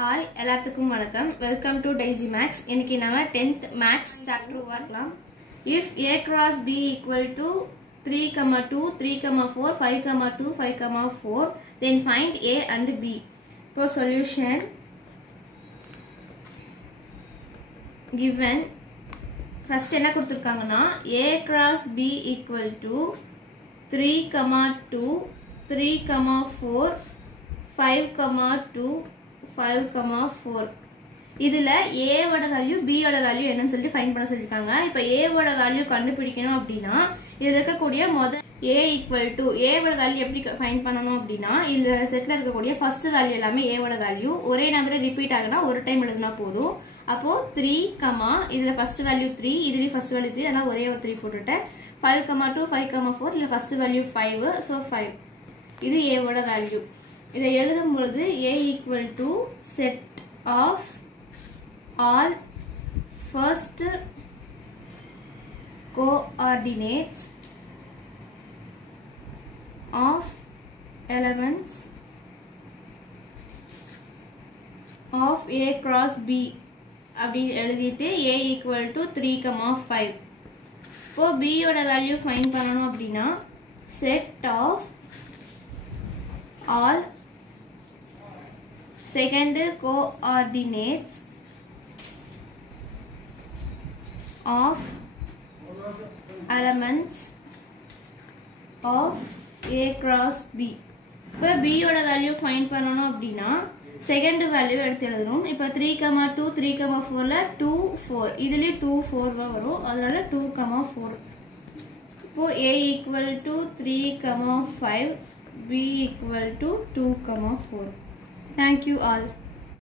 Hi, எல்லாத்துக்கும் வணக்கம். Welcome to Daisy Max. இன்னைக்கு நாம 10th Max chapter பார்க்கலாம். If A cross B equal to 3, 2, 3, 4, 5, 2, 5, 4, then find A and B. For solution, given first என்ன கொடுத்திருக்காங்கன்னா A cross B equal to 3, 2, 3, 4, 5, 2, 5, 4. இதுல A ஓட value B ஓட value என்னன்னு சொல்லி find பண்ண சொல்லிருக்காங்க. இப்போ A ஓட வேல்யூ கண்டுபிடிக்கணும் அப்படினா இதுல இருக்கக்கூடிய முதல் A equal to A ஓட வேல்யூ எப்படி ஃபைண்ட் பண்ணனும் அப்படினா இந்த செட்ல இருக்கக்கூடிய ஃபர்ஸ்ட் வேல்யூ எல்லாமே A ஓட வேல்யூ ஒரே நம்பர் ரிப்பீட் ஆகுனா ஒரு டைம் எழுதுனா போதும். அப்போ 3, இதுல ஃபர்ஸ்ட் வேல்யூ 3, இதுல ஃபர்ஸ்ட் வேல்யூ 3, அதனால ஒரே ஒரு 3 போட்டுட்டேன். 5, 2, 5, 4, இதுல ஃபர்ஸ்ட் வேல்யூ 5, சோ 5. இது A ஓட வேல்யூ. இதை எழுதும் பொழுது A equal to set of all first coordinates of elements of A cross B அப்படி எழுதிட்டு A equal to 3, 5. இப்போ B ஓட வேல்யூ ஃபைண்ட் பண்ணனும் அப்படினா set of all second coordinates of elements of A cross B. இப்போ B ஓட value find பண்ணனும் அப்படினா செகண்ட் வேல்யூ எடுத்து எழுதணும். இப்போ 3, 2, 3, 4ல 2, 4. இதுலயே 2, 4 வரும். அதனால 2, 4. இப்போ A equal to 3, 5, B equal to 2, 4. Thank you all.